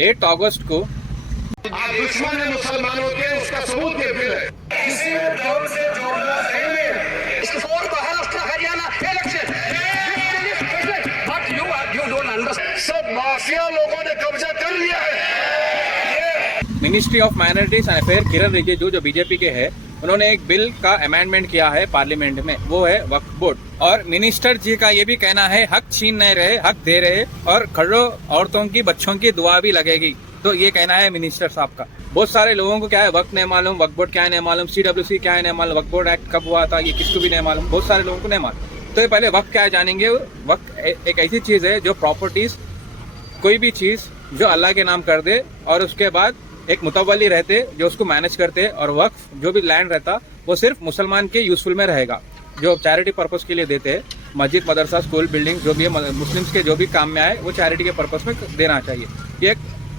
8 अगस्त को आप दुश्मन है मुसलमानों के, उसका सबूत ये बिल है। किसी ने दौर से जोड़ना चाहिए। इसके for Maharashtra Haryana election but you don't understand, सब माफिया लोगों ने कब्जा कर लिया है। Ministry of minorities and affair Kiren Rijiju जो बीजेपी के हैं, उन्होंने एक बिल का अमेंडमेंट किया है पार्लियामेंट में, वो है वक्फ बोर्ड। और मिनिस्टर जी का ये भी कहना है हक छीन नहीं रहे, हक दे रहे, और खड़ो औरतों की बच्चों की दुआ भी लगेगी। तो ये कहना है मिनिस्टर साहब का। बहुत सारे लोगों को क्या है वक्त नहीं मालूम, वक्फ बोर्ड क्या है नहीं मालूम, CWC क्या है नहीं मालूम, वक्फ बोर्ड एक्ट कब हुआ था ये किसको भी नहीं मालूम, बहुत सारे लोगों को नहीं मालूम। तो ये पहले वक्त क्या है जानेंगे। वक्त एक ऐसी चीज है जो प्रॉपर्टीज, कोई भी चीज जो अल्लाह के नाम कर दे और उसके बाद एक मुतवली रहते जो उसको मैनेज करते, और वक्फ जो भी लैंड रहता वो सिर्फ मुसलमान के यूजफुल में रहेगा, जो चैरिटी पर्पस के लिए देते हैं। मस्जिद, मदरसा, स्कूल, बिल्डिंग जो भी है मुस्लिम्स के जो भी काम में आए वो चैरिटी के पर्पस में देना चाहिए। ये एक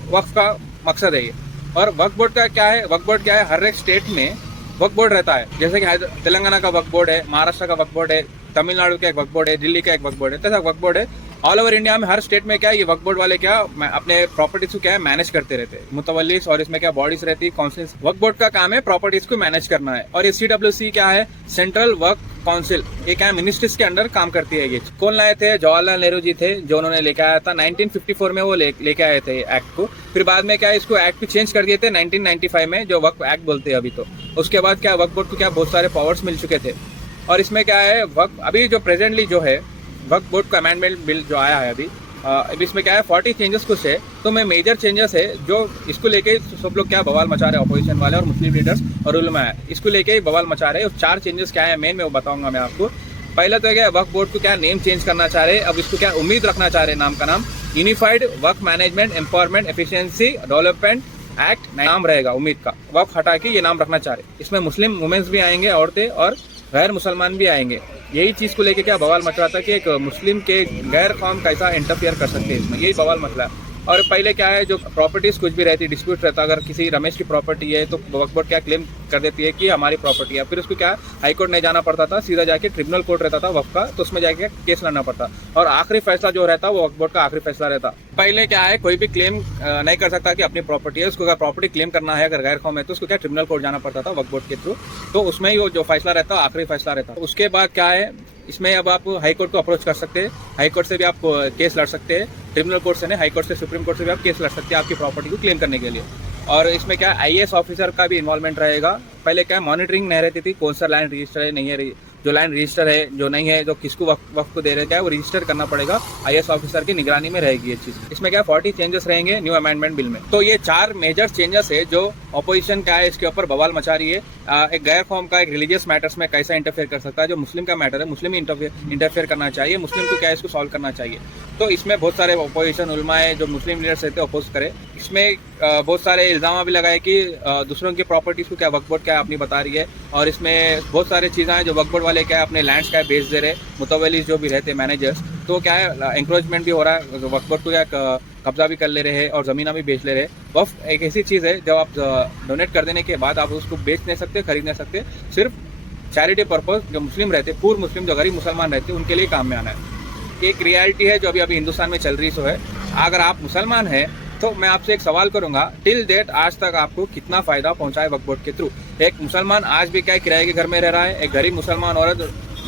वक्फ का मकसद है ये। और वक्फ बोर्ड का क्या है, वक्फ बोर्ड क्या है, हर एक स्टेट में वक्फ बोर्ड रहता है। जैसे कि तेलंगाना का वक्फ बोर्ड है, महाराष्ट्र का वक्फ बोर्ड है, तमिलनाडु का एक वक्फ बोर्ड है, दिल्ली का एक वक्फ बोर्ड है, तथा वक्फ बोर्ड है ऑल ओवर इंडिया में। हर स्टेट में क्या है ये वक्फ बोर्ड वाले क्या अपने प्रॉपर्टीज को क्या है मैनेज करते रहते हैं, मुतवल्लिस, और इसमें क्या बॉडीज रहती है, काउंसिल्स। वक्फ बोर्ड का काम है प्रॉपर्टीज को मैनेज करना है। और ये CWC क्या है, सेंट्रल वक्फ काउंसिल, ये क्या मिनिस्ट्रीज के अंडर काम करती है। ये कौन लाए थे, जवाहरलाल नेहरू जी थे जो उन्होंने लेके आया था 1954 में, वो लेके आए थे एक्ट को। फिर बाद में क्या इसको एक्ट को चेंज कर दिए थे 1995 में, जो वक्फ एक्ट बोलते हैं अभी। तो उसके बाद क्या वक्फ बोर्ड को क्या बहुत सारे पावर्स मिल चुके थे। और इसमें क्या है वक्फ अभी जो प्रेजेंटली जो है वक्फ बोर्ड का अमेंडमेंट बिल जो आया है अभी इसमें क्या है 40 चेंजेस कुछ है। तो मैं मेजर चेंजेस है जो इसको लेके सब लोग क्या बवाल मचा रहे हैं, अपोजिशन वाले और मुस्लिम लीडर्स और उलमा है, इसको लेके ही बवाल मचा रहे हैं। 4 चेंजेस क्या है मेन में वो बताऊंगा मैं आपको। पहला तो क्या वक्फ बोर्ड को क्या नेम चेंज करना चाह रहे हैं, अब इसको क्या उम्मीद रखना चाह रहे हैं, नाम का नाम unified Waqf management empowerment efficiency development act नाम रहेगा उम्मीद का। वक्फ हटा के ये नाम रखना चाह रहे हैं। इसमें मुस्लिम वुमेन्स भी आएंगे, औरतें और गैर मुसलमान भी आएंगे। यही चीज को लेके क्या बवाल मच रहा था कि एक मुस्लिम के गैर कौम कैसा इंटरफियर कर सकते हैं इसमें, यही बवाल मसला है। और पहले क्या है जो प्रॉपर्टीज कुछ भी रहती डिस्प्यूट रहता, अगर किसी रमेश की प्रॉपर्टी है तो वक्फ बोर्ड क्या क्लेम कर देती है कि हमारी प्रॉपर्टी है, फिर उसको क्या हाई कोर्ट नहीं जाना पड़ता था, सीधा जाके ट्रिब्यूनल कोर्ट रहता था वक्फ का, तो उसमें जाके केस लड़ना पड़ता और आखिरी फैसला जो रहता वो वक्फ बोर्ड का आखिरी फैसला रहता। पहले क्या है कोई भी क्लेम नहीं कर सकता कि अपनी प्रॉपर्टी है, उसको अगर प्रॉपर्टी क्लेम करना है अगर गैर कौम है तो उसको क्या ट्रिब्यूनल कोर्ट जाना पड़ता था वक्फ बोर्ड के थ्रू, तो उसमें ही वो जो फैसला रहता आखिरी फैसला रहता। उसके बाद क्या है इसमें अब आप हाई कोर्ट को अप्रोच कर सकते हैं, हाई कोर्ट से भी आप केस लड़ सकते हैं, ट्रिब्यूनल कोर्ट से नहीं हाई कोर्ट से सुप्रीम कोर्ट से भी आप केस लड़ सकते हैं आपकी प्रॉपर्टी को क्लेम करने के लिए। और इसमें क्या IAS ऑफिसर का भी इन्वॉल्वमेंट रहेगा। पहले क्या मॉनिटरिंग नहीं रहती थी, कौन सा लैंड रजिस्टर है नहीं है, जो लैंड रजिस्टर है जो नहीं है, जो किसको वक्फ को दे रहे हैं वो रजिस्टर करना पड़ेगा, IAS ऑफिसर की निगरानी में रहेगी ये चीज। इसमें क्या 40 चेंजेस रहेंगे न्यू अमेंडमेंट बिल में। तो ये 4 मेजर चेंजेस है जो अपोजिशन क्या है इसके ऊपर बवाल मचा रही है। एक गैर कौम का एक रिलीजियस मैटर्स में कैसा इंटरफेयर कर सकता है, जो मुस्लिम का मैटर है मुस्लिम ही इंटरफेयर करना चाहिए, मुस्लिम को क्या है इसको सॉल्व करना चाहिए। तो इसमें बहुत सारे अपोजिशन उलमा है जो मुस्लिम लीडर्स रहते हैं अपोज करे। इसमें बहुत सारे इल्जाम भी लगाए कि दूसरों की प्रॉपर्टीज को क्या वक्फ बोर्ड क्या अपनी बता रही है, और इसमें बहुत सारी चीज़ें हैं जो वक्फ बोर्ड वाले क्या अपने लैंड्स का बेच दे रहे, मुतवली जो भी रहते मैनेजर्स, तो क्या है इंक्रोचमेंट भी हो रहा है, वक्फ बोर्ड को क्या कब्जा भी कर ले रहे हैं और ज़मीना भी बेच ले रहे हैं। वक्फ एक ऐसी चीज़ है जब आप डोनेट कर देने के बाद आप उसको बेच नहीं सकते, खरीद नहीं सकते, सिर्फ चैरिटी पर्पज जो मुस्लिम रहते पूर्व मुस्लिम जो गरीब मुसलमान रहते उनके लिए काम में आना है। एक रियलिटी है जो अभी हिंदुस्तान में चल रही सो है। अगर आप मुसलमान हैं तो मैं आपसे एक सवाल करूंगा, टिल डेट आज तक आपको कितना फायदा पहुंचा है वक्फ बोर्ड के थ्रू। एक मुसलमान आज भी क्या किराए के घर में रह रहा है, एक गरीब मुसलमान औरत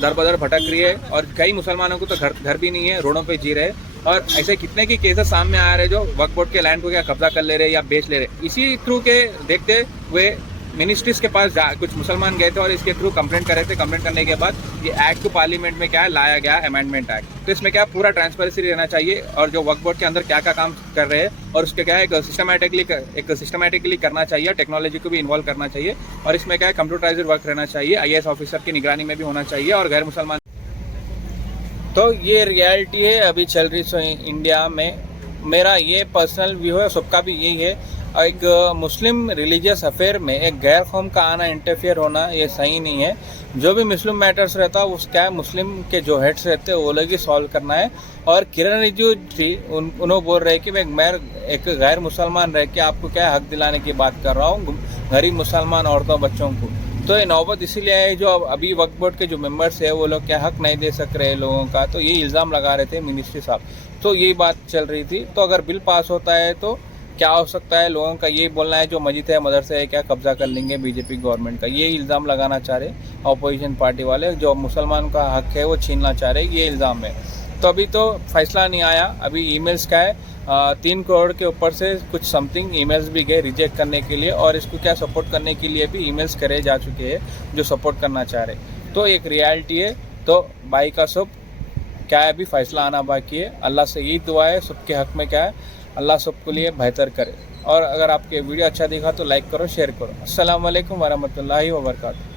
दर बदर भटक रही है, और कई मुसलमानों को तो घर भी नहीं है, रोडों पे जी रहे हैं। और ऐसे कितने की केसेस सामने आ रहे हैं जो वक्फ बोर्ड के लैंड को क्या कब्जा कर ले रहे हैं या बेच ले रहे। इसी थ्रू के देखते हुए मिनिस्ट्रीज के पास कुछ मुसलमान गए थे और इसके थ्रू कंप्लेंट कर रहे थे। कंप्लेंट करने के बाद ये एक्ट को पार्लियामेंट में क्या लाया गया अमेंडमेंट एक्ट। तो इसमें क्या पूरा ट्रांसपेरेंसी रहना चाहिए और जो वक्फ बोर्ड के अंदर क्या क्या काम कर रहे हैं और उसके क्या है एक सिस्टमैटिकली करना चाहिए, टेक्नोलॉजी को भी इन्वॉल्व करना चाहिए, और इसमें क्या है कंप्यूटराइज्ड वर्क रहना चाहिए, IAS ऑफिसर की निगरानी में भी होना चाहिए, और गैर मुसलमान। तो ये रियलिटी है अभी चल रही सो इंडिया में। मेरा ये पर्सनल व्यू है, सबका भी यही है। एक मुस्लिम रिलीजियस अफेयर में एक गैर कौम का आना, इंटरफियर होना ये सही नहीं है। जो भी मुस्लिम मैटर्स रहता है उसका मुस्लिम के जो हेड्स रहते हैं वो लोग ही सॉल्व करना है। और किरण रिजिजू जी उन्होंने बोल रहे हैं कि मैं एक गैर मुसलमान रह के आपको क्या हक दिलाने की बात कर रहा हूँ गरीब मुसलमान औरतों बच्चों को। तो ये नौबत इसीलिए है जो अभी वक्फ बोर्ड के जो मेंबर्स है वो लोग क्या हक नहीं दे सक रहे लोगों का, तो ये इल्ज़ाम लगा रहे थे मिनिस्ट्री साहब। तो यही बात चल रही थी। तो अगर बिल पास होता है तो क्या हो सकता है, लोगों का ये बोलना है जो मस्जिद है मदरसे है क्या कब्जा कर लेंगे बीजेपी गवर्नमेंट का, ये इल्ज़ाम लगाना चाह रहे अपोजिशन पार्टी वाले, जो मुसलमान का हक है वो छीनना चाह रहे, ये इल्ज़ाम है। तो अभी तो फैसला नहीं आया, अभी ईमेल्स का है 3 करोड़ के ऊपर से कुछ समथिंग ईमेल्स भी गए रिजेक्ट करने के लिए, और इसको क्या सपोर्ट करने के लिए भी ईमेल्स करे जा चुके हैं जो सपोर्ट करना चाह रहे। तो एक रियलिटी है। तो भाई का सब क्या है, अभी फैसला आना बाकी है। अल्लाह से यही दुआ है सबके हक में, क्या है अल्लाह सबके लिए बेहतर करे। और अगर आपके वीडियो अच्छा दिखा तो लाइक करो, शेयर करो। अस्सलाम वालेकुम वरहमतुल्लाहि वबरकातुहू।